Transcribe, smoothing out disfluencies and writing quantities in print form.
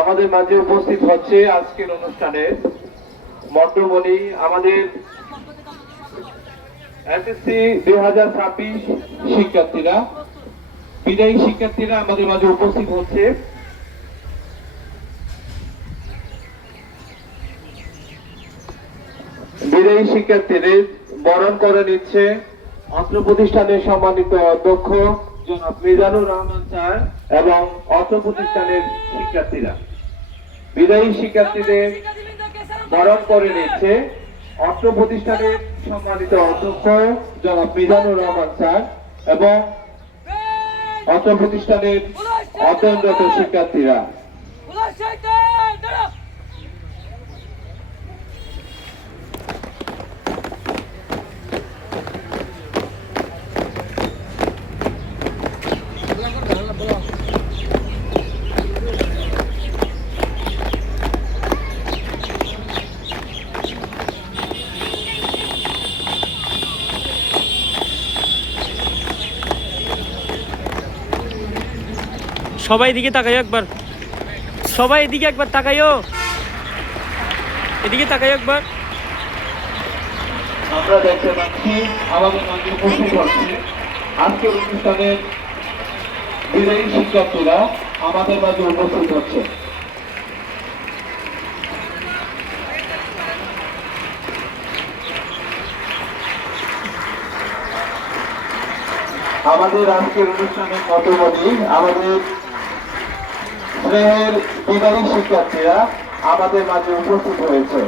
আমাদের মাঝে উপস্থিত হচ্ছে আজকের অনুষ্ঠানের মন্ডপমণি আমাদের এসএসসি 2026 শিক্ষার্থীরা, বিদায়ী শিক্ষার্থীরা আমাদের মাঝে উপস্থিত হচ্ছে। বিদায়ী শিক্ষার্থীদের বরণ করে নিচ্ছে অত্র প্রতিষ্ঠানের সম্মানিত অধ্যক্ষ জনাব মিজানুর রহমান স্যার এবং অত্র প্রতিষ্ঠানের শিক্ষার্থীরা। বিদায়ী শিক্ষার্থীদের বরণ করে নিচ্ছে অত্র প্রতিষ্ঠানের সম্মানিত অধ্যক্ষ জনাব মিজানুর রহমান স্যার এবং অত্র প্রতিষ্ঠানের অধ্যয়নরত শিক্ষার্থীরা। সবাই এদিকে তাকাইও একবার, সবাই এদিকে একবার তাকাইও, এদিকে তাকাইও একবার। আমরা দেখতে পাচ্ছি আমাদের মাঝে উপস্থিত হচ্ছে আজকের অনুষ্ঠানের বিদায়ী শিক্ষার্থীরা আমাদের মাঝে উপস্থিত হচ্ছে। আমাদের আজকের অনুষ্ঠানের মতবাদী আমাদের স্নেহের বিদায়ী শিক্ষার্থীরা আমাদের মাঝে উপস্থিত হয়েছে।